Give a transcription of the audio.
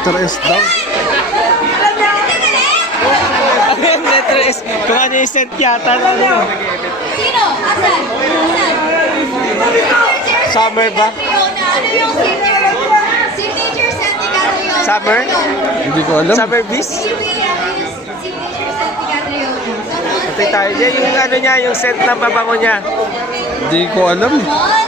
letter S daw. Letter S. Kung ano yung scent yata na ano. Sino? Asan? Summer ba? Ano yung signature scent ni Catriona? Summer? Hindi ko alam. Summer Bliss? Signature scent ni Catriona. Ito tayo. Yung ano niya, yung scent na babango niya. Hindi ko alam. One.